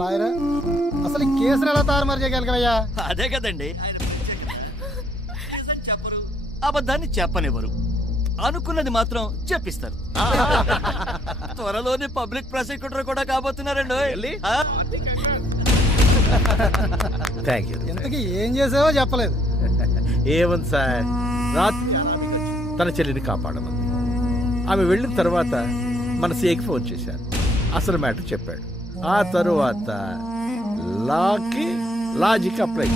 Lawyer అసలు ఈ కేసును ఎలా తారుమారు చేయగలిగావయ్యా? అదే కదండి, అబద్ధాన్ని చెప్పనివ్వరు, అనుకున్నది మాత్రం చెప్పిస్తారు. త్వరలోనే పబ్లిక్ ప్రాసిక్యూటర్ కూడా కాబోతున్నారండి. ఇంతకీ ఏం చేసావో చెప్పలేదు. ఏముంది సార్, రాత్రి తన చెల్లిని కాపాడమంది. ఆమె వెళ్ళిన తర్వాత మన సీఏకి ఫోన్ చేశాను. అసలు మ్యాటర్ చెప్పాడు. ఆ తరువాత లాజిక్ అప్లై.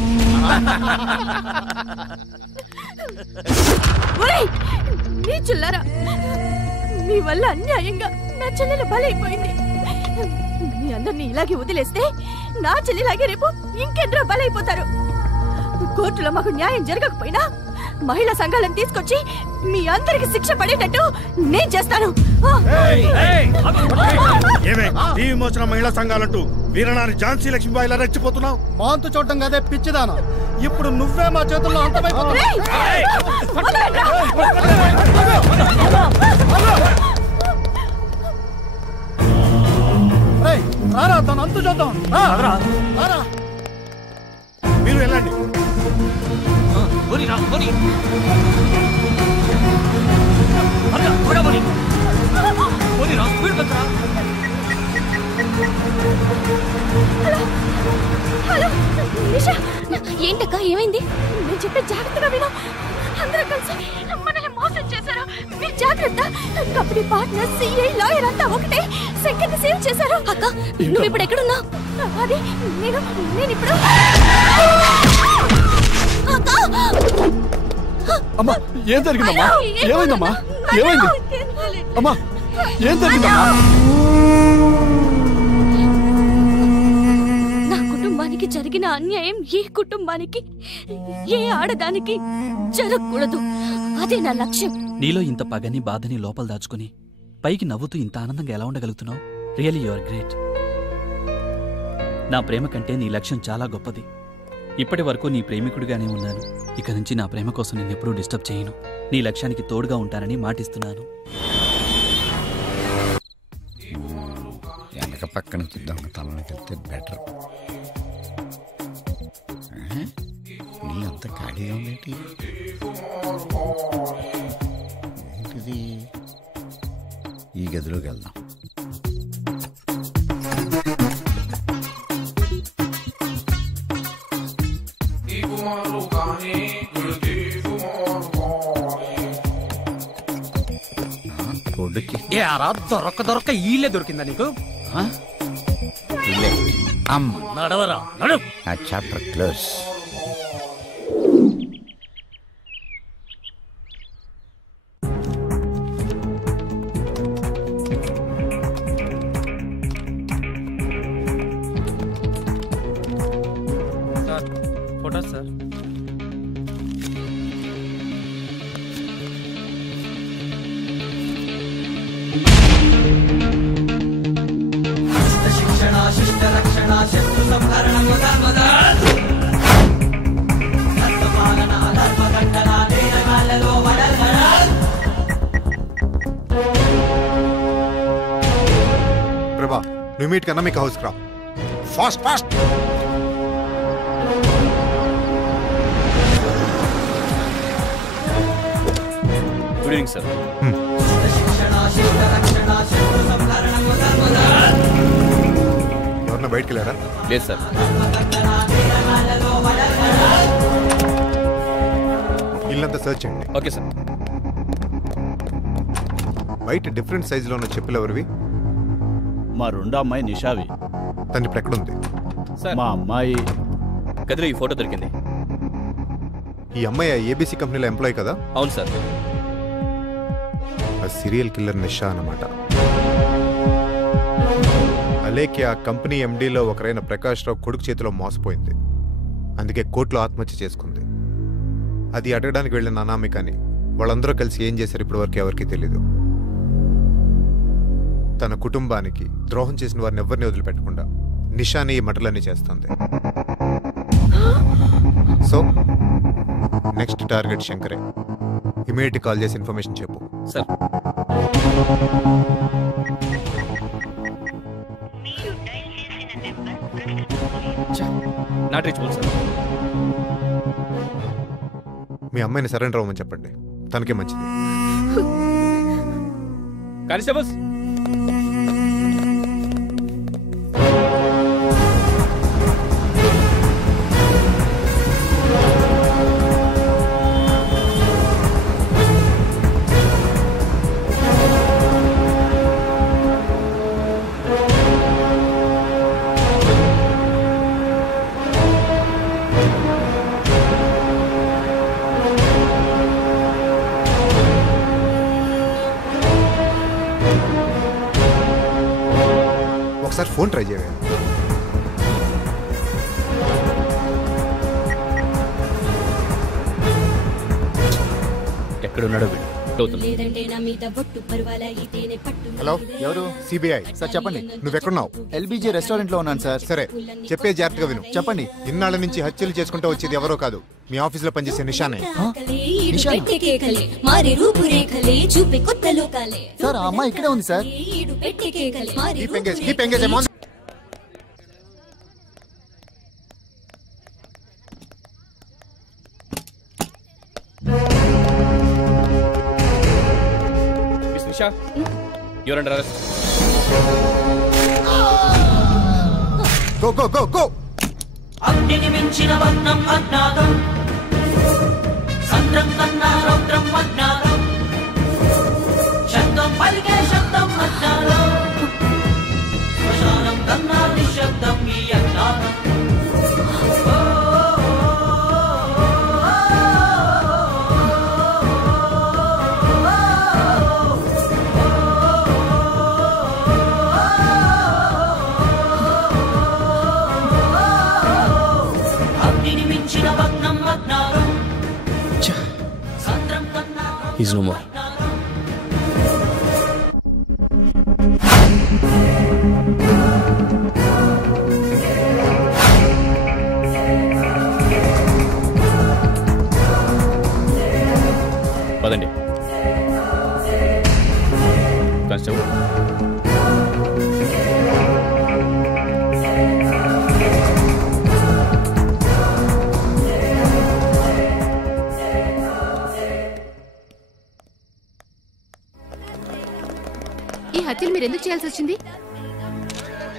నీచుల్లారా, మీ వల్ల అన్యాయంగా నా చెల్లెలు బలైపోయింది. మీ అందరినీ ఇలాగే వదిలేస్తే నా చెల్లిలాగే రేపు ఇంకెందరో బలైపోతారు. కోర్టులో మాకు న్యాయం జరగకపోయినా మహిళా సంఘాలను తీసుకొచ్చి మీ అందరికి శిక్ష పడేటట్టు నేను చేస్తాను. విమోచన మహిళా సంఘాలంటూ వీరనారి ఝాన్సీ లక్ష్మీబాయిలా రెచ్చిపోతున్నావు. మాంతు చూడటం కదే పిచ్చిదానా, ఇప్పుడు నువ్వే మా చేతుల్లో అంతమైపోతున్నావు. రారా తను అంతు చూద్దాం. మీరు వెళ్ళండి. ఏంటక్క, ఏమైంది? నేను చెప్పే జాగ్రత్తగా విను. అందరూ కలిసి మనల్ని మోసం చేశారు. మీరు జాగ్రత్త. కంపెనీ పార్ట్నర్, సిఐ, లాయర్ అంతా ఒకటే శంకర్ని సేవ్ చేశారు. అక్క, నువ్వు ఇప్పుడు ఎక్కడున్నావు? అది నేను ఇప్పుడు అమ్మా, ఏం జరిగిందమ్మా? ఏమైందమ్మా? ఏమైంది అమ్మా? ఏం జరిగిందమ్మా? నా కుటుంబానికి జరిగిన అన్యాయం ఏ కుటుంబానికి, ఏ ఆడదానికి జరగకూడదు. అదే నా లక్ష్యం. నీలో ఇంత పగని, బాధని లోపల దాచుకుని పైకి నవ్వుతూ ఇంత ఆనందంగా ఎలా ఉండగలుగుతున్నావు? Really you are great. నా ప్రేమ కంటే నీ లక్ష్యం చాలా గొప్పది. ఇప్పటి వరకు నీ ప్రేమికుడిగానే ఉన్నాను. ఇక నుంచి నా ప్రేమ కోసం నిన్నెప్పుడూ డిస్టర్బ్ చేయను. నీ లక్ష్యానికి తోడుగా ఉంటానని మాటిస్తున్నాను. వెనక పక్క నుంచి దొంగతనానికి వెళ్తే బెటర్. నీ అంత ఖాళీగా ఉందేంటి? ఏంటిది? ఈ గదిలోకి వెళ్దాం. దొరక్క ఈళ్ళే దొరికిందా నీకు? నడవరా, నడు. Chapter close. Sir, photo sir. ప్రభా, నువ్వు మీట్ కన్నా మీకు హౌస్ రా. Fast fast. Good evening sir. ఎవరన్నా బయటికి వెళ్ళారా? లేదు సార్. ఇల్లంతా సర్చ్ చేయండి. Okay sir. బయట డిఫరెంట్ సైజులో ఉన్న చెప్పులు ఎవరివి? మా రెండో అమ్మాయి నిషావి. తను ఇప్పుడు ఎక్కడుంది? మా అమ్మాయి గదిలో ఈ ఫోటో దొరికింది. ఈ అమ్మాయి ఏబీసీ కంపెనీలో ఎంప్లాయ్ కదా? అవును సార్. ఆ సీరియల్ కిల్లర్ నిషా అన్నమాట. అలేఖ్య కంపెనీ ఎండీలో ఒకరైన ప్రకాష్ రావు కొడుకు చేతిలో మోసపోయింది. అందుకే కోర్టులో ఆత్మహత్య చేసుకుంది. అది అడగడానికి వెళ్ళిన అనామికని వాళ్ళందరూ కలిసి ఏం చేశారు ఇప్పటి వరకు ఎవరికీ తెలీదు. తన కుటుంబానికి ద్రోహం చేసిన వారిని ఎవరిని వదిలిపెట్టకుండా నిషాని ఈ మటలన్నీ చేస్తుంది. సో నెక్స్ట్ టార్గెట్ శంకరే. ఇమీడియట్ కాల్ చేసి ఇన్ఫర్మేషన్ చెప్పు. సార్. మీరు డైల్ చేసిన నెంబర్ నాట్ రీచబుల్ సార్. మీ అమ్మాయిని సరెండర్ అవ్వమని చెప్పండి, తనకే మంచిది. కానిస్టేబుల్స్, ఒకసారి ఫోన్ ట్రై చేయాలి. ఎక్కడున్నాడో వీడు. హలో, ఎవరు? CBI sir. చెప్పండి, నువ్వెక్కడున్నావు? ఎల్బీజీ రెస్టారెంట్ లో ఉన్నాను సార్. సరే, చెప్పే జాగ్రత్తగా విను. చెప్పండి. ఇన్నాళ్ళ నుంచి హత్యలు చేసుకుంటూ వచ్చేది ఎవరో కాదు, మీ ఆఫీస్ లో పనిచేసే నిషానే. సార్, ఆ అమ్మాయి ఇక్కడే ఉంది sir. Keep engaged, Amon. Miss Nisha, you're under arrest. Go, go, go, go. అగ్నిని మించిన వర్ణం అజ్ఞాతం, సంద్రం కన్నా రౌద్రం అజ్ఞాతం, శబ్దం పలికే శబ్దం అజ్ఞాతం, శ్మశానం కన్నా నిశ్శబ్దం ఈ అజ్ఞాతం. అగ్నిని మించిన వర్ణం అజ్ఞాతం, సంద్రం కన్నా He's no more. పదండి. కానిస్టేబుల్, ఈ హత్యలు మీరు ఎందుకు చేయాల్సి వచ్చింది?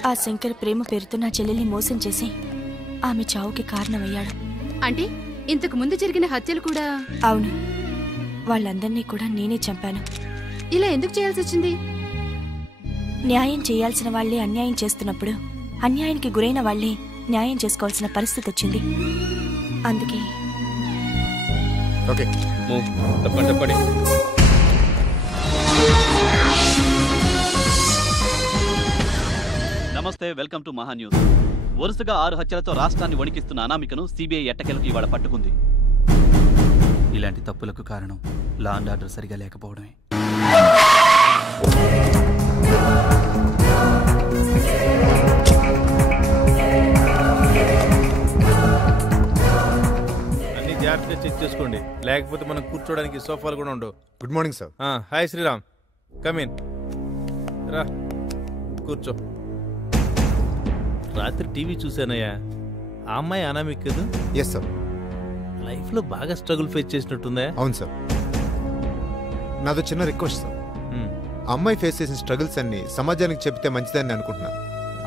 ఆ శంకర్ ప్రేమ పేరుతో నా చెల్లెల్ని మోసం చేసి ఆమె చావుకి కారణమయ్యాడు. అంటే ఇంతకు ముందు జరిగిన హత్యలు కూడా? అవును, వాళ్ళందరినీ కూడా నేనే చంపాను. ఇలా ఎందుకు చేయాల్సి వచ్చింది? న్యాయం చేయాల్సిన వాళ్లే అన్యాయం చేస్తున్నప్పుడు అన్యాయానికి గురైన వాళ్లే న్యాయం చేసుకోవాల్సిన పరిస్థితి వచ్చింది. అందుకే. ఓకే, తప్పండి తప్పండి. నమస్తే, వెల్కమ్ టు మహా న్యూస్. వరుసగా 6 హత్యలతో రాష్ట్రాన్ని వణికిస్తున్న అనామికను సిబిఐ ఎట్టకేలకు ఇవాళ పట్టుకుంది. ఇలాంటి తప్పులకు కారణం లా అండ్ ఆర్డర్ సరిగా లేకపోవడమే. అన్ని జాగ్రత్తగా చెక్ చేసుకోండి, లేకపోతే మనం కూర్చోడానికి సోఫాలు కూడా ఉండవు. Good morning sir. Hi Sriram, come in రా, కూర్చో. రాత్రి టీవీ చూశానయ్యా. ఆ అమ్మాయి అనామిక్ కదా? Yes sir. లైఫ్లో బాగా స్ట్రగుల్ ఫేస్ చేసినట్టుందా? అవును సార్. నాదో చిన్న రిక్వెస్ట్ సార్. అమ్మాయి ఫేస్ చేసిన స్ట్రగుల్స్ అన్ని సమాజానికి చెప్తే మంచిదని అనుకుంటున్నాను.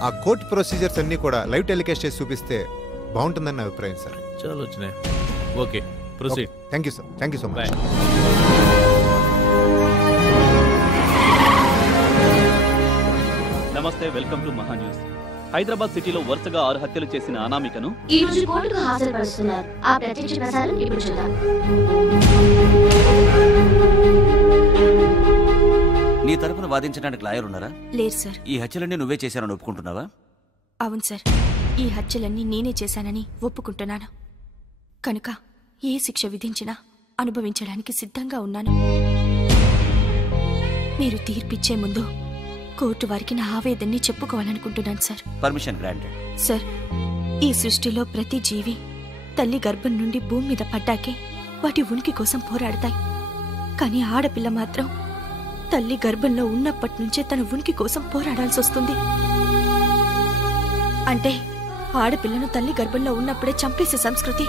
ఆ కోర్టు ప్రొసీజర్స్ అన్ని కూడా లైవ్ టెలికాస్ట్ చేసి చూపిస్తే బాగుంటుందని నా అభిప్రాయం సార్. చాలా వచ్చినాయి. Okay, proceed. Thank you sir. Thank you so much. నమస్తే, వెల్కమ్ టు మహా న్యూస్. హైదరాబాద్ సిటీలో వరుసగా 6 హత్యలు చేసిన అనామికను ఈ రోజు కోర్టుకు హాజరుపరుస్తున్నారు. ఆ ప్రత్యక్ష ప్రసారం ఇప్పుడు చూద్దాం. నీ తరపున వాదించడానికి లాయర్ ఉన్నారా? లేదు సార్. ఈ హత్యలన్నీ నువ్వే చేశానని ఒప్పుకుంటున్నావా? అవును సార్, ఈ హత్యలన్నీ నేనే చేశానని ఒప్పుకుంటున్నాను. కనుక ఏ శిక్ష విధించినా అనుభవించడానికి సిద్ధంగా ఉన్నాను. మీరు తీర్పిచ్చే ముందు కోర్టు వారికి నా ఆవేదన్ని చెప్పుకోవాలనుకుంటున్నాను సార్. Permission granted. సార్, ఈ సృష్టిలో ప్రతి జీవి తల్లి గర్భం నుండి భూమి మీద పడ్డాకే వాటి ఉనికి కోసం పోరాడతాయి. కానీ ఆడపిల్ల మాత్రం తల్లి గర్భంలో ఉన్నప్పటి నుంచే తన ఉనికి కోసం పోరాడాల్సి వస్తుంది. అంటే ఆడపిల్లను తల్లి గర్భంలో ఉన్నప్పుడే చంపేసే సంస్కృతి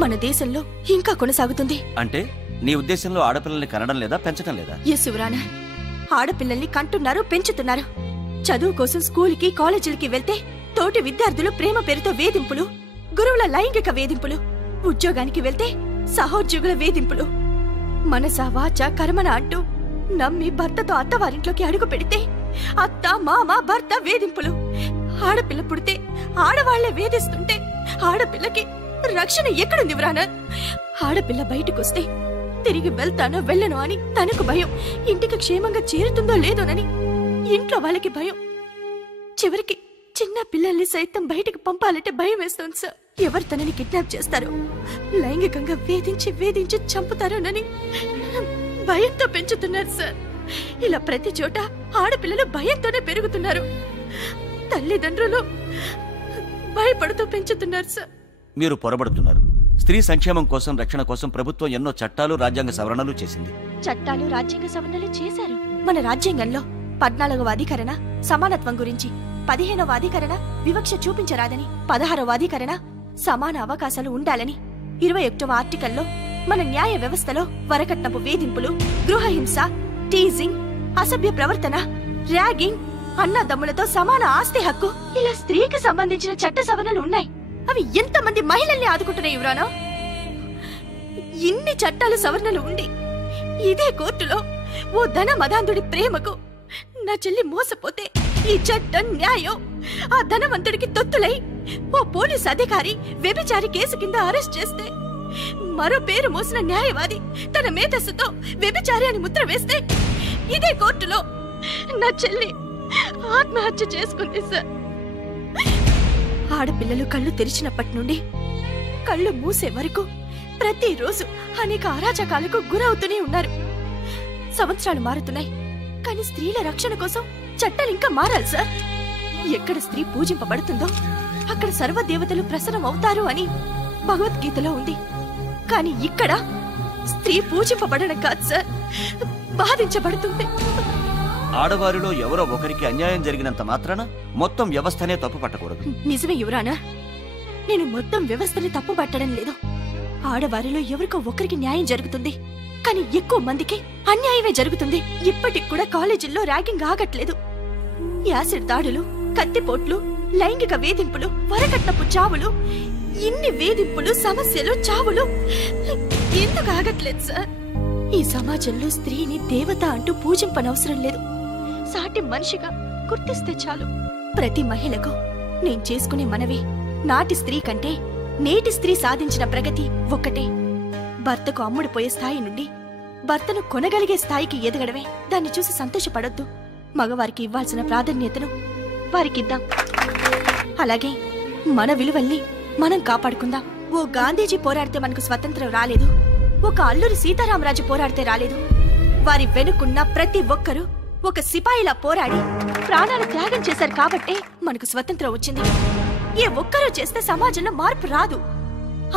మన దేశంలో ఇంకా కొనసాగుతుంది. అంటే నీ ఉద్దేశంలో ఆడపిల్లల్ని కనడం లేదా, పెంచడం లేదా? ఎస్ యువరానా, ఆడపిల్లల్ని కంటున్నారు, పెంచుతున్నారు. చదువు కోసం స్కూలుకి కాలేజీలకి వెళ్తే తోటి విద్యార్థులు ప్రేమ పేరుతో వేధింపులు, గురువుల లైంగిక వేధింపులు, ఉద్యోగానికి వెళ్తే సహోద్యోగుల వేధింపులు, మనస వాచ కర్మన అంటూ నమ్మి భర్తతో అత్తవారింట్లోకి అడుగు పెడితే అత్త మామ భర్త వేధింపులు. ఆడపిల్ల పుడితే ఆడవాళ్లే వేధిస్తుంటే ఆడపిల్లకి రక్షణ ఎక్కడుంది వ్రానా? ఆడపిల్ల బయటకొస్తే తిరిగి వెళ్తానో వెళ్ళను అని తనకు భయం, ఇంటికి క్షేమంగా చేరుతుందో లేదోనని ఇంట్లో వాళ్ళకి భయం, చివరికి చిన్న పిల్లల్ని సైతం బయటికి పంపాలంటే భయం వేస్తోంది సార్. ఎవరు తనని కిడ్నాప్ చేస్తారో, లైంగికంగా వేధించి వేధించి చంపుతారోనని భయంతో పెంచుతున్నారు సార్. ఇలా ప్రతి చోట ఆడపిల్లలు భయంతోనే పెరుగుతున్నారు. తల్లిదండ్రులు భయపడుతూ పెంచుతున్నారు సార్. మీరు పొరబడుతున్నారు. స్త్రీ సంక్షేమం కోసం, రక్షణ కోసం ప్రభుత్వం ఎన్నో చట్టాలు, రాజ్యాంగ సవరణలు చేసింది. చట్టాలు, రాజ్యాంగ సవరణలు చేశారు. మన రాజ్యాంగంలో 14వ అధికరణ సమానత్వం గురించి, 15వ అధికరణ వివక్ష చూపించరాదని, 16వ అధికరణ సమాన అవకాశాలు ఉండాలని, 21వ ఆర్టికల్లో మన న్యాయ వ్యవస్థలో వరకట్నపు వేధింపులు, గృహహింస, టీజింగ్, అసభ్య ప్రవర్తన, ర్యాగింగ్, అన్నదమ్ములతో సమాన ఆస్తి హక్కు, ఇలా స్త్రీకి సంబంధించిన చట్ట సవరణలు ఉన్నాయి. అవి ఎంతమంది మహిళల్ని ఆదుకుంటున్నాయి యువరానా? ఇన్ని చట్టాలు సవరణలు ఉండి ఇదే కోర్టులో ఓ ధన మదాంధుడి ప్రేమకు నా చెల్లి మోసపోతే ఈ చట్టం, న్యాయం ఆ ధనవంతుడికి తొత్తులై ఓ పోలీస్ అధికారి వ్యభిచారి కేసు కింద అరెస్ట్ చేస్తే, మరో పేరు మోసిన న్యాయవాది తన మేధస్సుతో వ్యభిచారి అని ముద్ర వేస్తే ఇదే కోర్టులో నా చెల్లి ఆత్మహత్య చేసుకుంది సార్. ఆడపిల్లలు కళ్ళు తెరిచినప్పటి నుండి కళ్ళు మూసే వరకు ప్రతిరోజు అనేక అరాచకాలకు గురవుతూనే ఉన్నారు. సంవత్సరాలు మారుతున్నాయి, కానీ స్త్రీల రక్షణ కోసం చట్టాలు ఇంకా మారాలి సార్. ఎక్కడ స్త్రీ పూజింపబడుతుందో అక్కడ సర్వదేవతలు ప్రసన్నం అవుతారు అని భగవద్గీతలో ఉంది. కానీ ఇక్కడ స్త్రీ పూజింపబడడం కాదు సార్, బాధించబడుతుంది. ఆడవారిలో ఎవరో ఒకరికి అన్యాయం జరిగినంత మాత్రాన మొత్తం వ్యవస్థనే తప్పు పట్టకూడదు. నిజమే యువరానా, నేను మొత్తం వ్యవస్థని తప్పు పట్టడం లేదు. ఆడవారిలో ఎవరికో ఒకరికి న్యాయం జరుగుతుంది, కానీ ఎక్కువ మందికి అన్యాయమే జరుగుతుంది. ఇప్పటికి కూడా కాలేజీల్లో ర్యాగింగ్ ఆగట్లేదు. యాసిడ్ దాడులు, కత్తిపోట్లు, లైంగిక వేధింపులు, వరకట్నపు చావులు, ఇన్ని వేధింపులు, సమస్యలు, చావులు ఎందుకు ఆగట్లేదు సార్? ఈ సమాజంలో స్త్రీని దేవత అంటూ పూజింపనవసరం లేదు, సాటి మనిషిగా గుర్తిస్తే చాలు. ప్రతి మహిళకు నేను చేసుకునే మనవి, నాటి స్త్రీ కంటే నేటి స్త్రీ సాధించిన ప్రగతి ఒక్కటే. భర్తకు అమ్ముడుపోయే స్థాయి నుండి భర్తను కొనగలిగే స్థాయికి ఎదగడమే. దాన్ని చూసి సంతోషపడొద్దు. మగవారికి ఇవ్వాల్సిన ప్రాధాన్యతను వారికిద్దాం. అలాగే మన విలువల్ని మనం కాపాడుకుందాం. ఓ గాంధీజీ పోరాడితే మనకు స్వతంత్రం రాలేదు, ఒక అల్లూరి సీతారామరాజు పోరాడితే రాలేదు. వారి వెనుకున్న ప్రతి ఒక్కరూ ఒక సిపాయిలా పోరాడి ప్రాణాలు త్యాగం చేశారు కాబట్టే మనకు స్వతంత్రం వచ్చింది. ఏ ఒక్కరూ చేస్తే సమాజంలో మార్పు రాదు.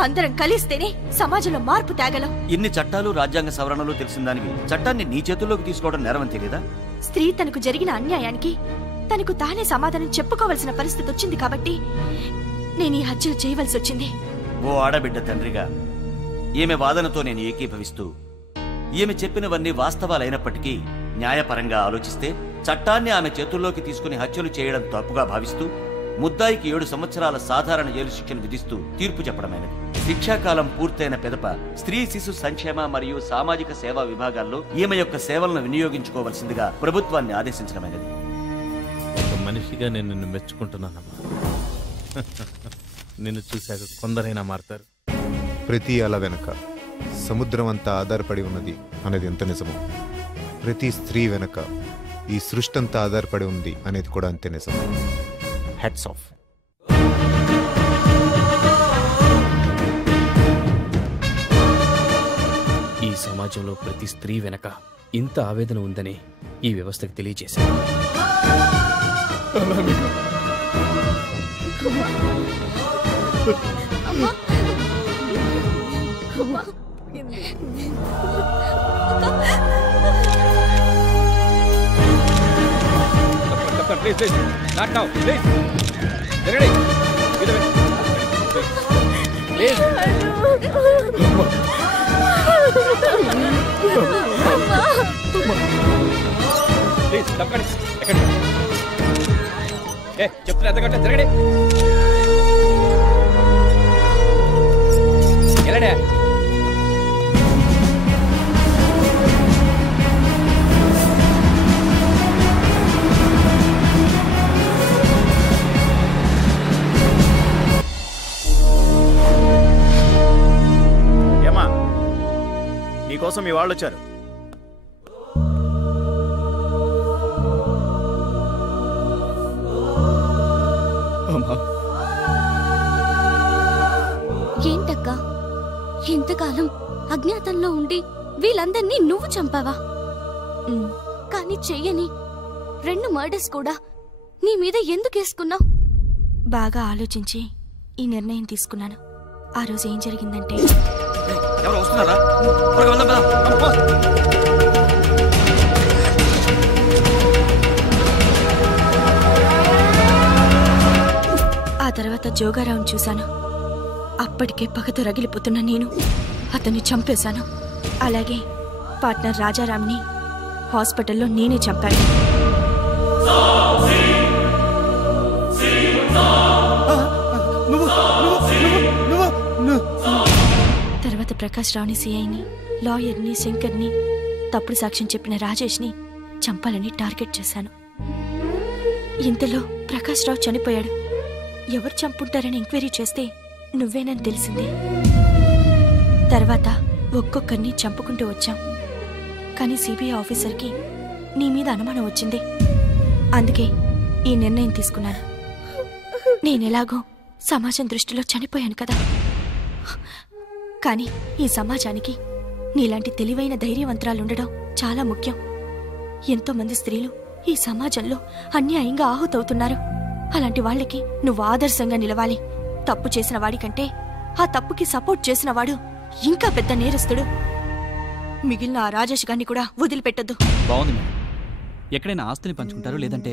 అందరం కలిస్తేనే సమాజంలో మార్పు తేగలం. ఇన్ని చట్టాలు, రాజ్యాంగ సవరణలు తెలిసిన దానివి చట్టాన్ని నీ చేతుల్లోకి తీసుకోవడం నేరమని తెలియదా? స్త్రీ తనకు జరిగిన అన్యాయానికి తనకు తానే సమాధానం చెప్పుకోవలసిన పరిస్థితి వచ్చింది కాబట్టి నేను ఈ హత్యలు చేయవలసి వచ్చింది. ఓ ఆడబిడ్డ తండ్రిగా ఈమె వాదనతో నేను ఏకీభవిస్తూ, ఈమె చెప్పినవన్నీ వాస్తవాలైనప్పటికీ న్యాయపరంగా ఆలోచిస్తే చట్టాన్ని ఆమె చేతుల్లోకి తీసుకుని హత్యలు చేయడం తప్పుగా భావిస్తూ ముద్దాయికి 7 సంవత్సరాల సాధారణ జైలు శిక్షను విధిస్తూ తీర్పు చెప్పడమైనది. శిక్షాకాలం పూర్తయిన పిదప స్త్రీ శిశు సంక్షేమ మరియు సామాజిక సేవా విభాగాల్లో ఈమె యొక్క సేవలను వినియోగించుకోవలసిందిగా ప్రభుత్వాన్ని ఆదేశించడమైనది. ఒక మనిషిగా నేను నిన్ను మెచ్చుకుంటున్నానమ్మా. నిన్ను చూశాక కొందరైనా మారతారు. ప్రతి అల వెనక సముద్రం అంతా ఆధారపడి ఉన్నది అనేది ఎంత నిజమో, ప్రతి స్త్రీ వెనక ఈ సృష్టి అంతా ఆధారపడి ఉంది అనేది కూడా అంతే నిజం. Hats off. ఈ సమాజంలో ప్రతి స్త్రీ వెనక ఇంత ఆవేదన ఉందని ఈ వ్యవస్థకు తెలియజేశారు. Please, not now, please. చెప్తున్నా ఎంత కట్ట జరగడే ఎలాడే ఏమా నీకోసం మీ వాళ్ళు వచ్చారు. ఏంటక్కా ఇంతకాలం అజ్ఞాతంలో ఉండి వీళ్ళందర్నీ నువ్వు చంపావా? కానీ చెయ్యని 2 మర్డర్స్ కూడా నీ మీద ఎందుకేసుకున్నావు? బాగా ఆలోచించి ఈ నిర్ణయం తీసుకున్నాను. ఆ రోజు ఏం జరిగిందంటే ఎవరు వస్తున్నారా? త్వరగా వెళ్దాం పద. ఆ తర్వాత జోగారావుని చూశాను. అప్పటికే పగతో రగిలిపోతున్న నేను అతన్ని చంపేశాను. అలాగే పార్ట్నర్ రాజారాంని హాస్పిటల్లో నేనే చంపాను. తర్వాత ప్రకాష్ రావుని సిఐని, లాయర్ని, శంకర్ని, తప్పుడు సాక్ష్యం చెప్పిన రాజేష్ని చంపాలని టార్గెట్ చేశాను. ఇంతలో ప్రకాష్ రావు చనిపోయాడు. ఎవరు చంపుంటారని ఎంక్వైరీ చేస్తే నువ్వేనని తెలిసింది. తర్వాత ఒక్కొక్కరిని చంపుకుంటూ వచ్చాం. కానీ సిబిఐ ఆఫీసర్కి నీ మీద అనుమానం వచ్చింది. అందుకే ఈ నిర్ణయం తీసుకున్నాను. నేనెలాగో సమాజం దృష్టిలో చనిపోయాను కదా. కానీ ఈ సమాజానికి నీలాంటి తెలివైన ధైర్యవంతరాలుండడం చాలా ముఖ్యం. ఎంతో మంది స్త్రీలు ఈ సమాజంలో అన్యాయంగా ఆహుతవుతున్నారు. అలాంటి వాళ్ళకి నువ్వు ఆదర్శంగా నిలవాలి. తప్పు చేసిన వాడికంటే ఆ తప్పుకి సపోర్ట్ చేసిన వాడు ఇంకా పెద్ద నేరస్తుడు. మిగిలిన ఆ రాజేష్ గారిని కూడా వదిలిపెట్టద్దు. బాగుంది మేడం. ఎక్కడైనా ఆస్తుల్ని పంచుకుంటారు, లేదంటే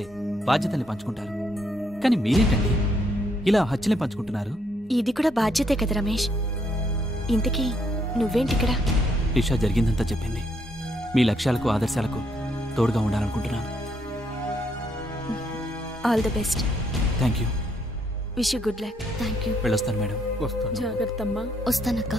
బాధ్యతల్ని పంచుకుంటారు. కానీ మీరేంటండి ఇలా హత్యల్ని పంచుకుంటున్నారు? ఇది కూడా బాధ్యతే కదా రమేష్. ఇంతకీ నువ్వేంటిక్కడ? టిషా జరిగిందంతా చెప్పింది. మీ లక్ష్యాలకు, ఆదర్శాలకు తోడుగా ఉండాలనుకుంటున్నాను. All the best. Thank you. Wish you good luck. Thank you. వెళ్ళొస్తాను మేడం. జాగ్రత్త అమ్మా. వస్తానక్క.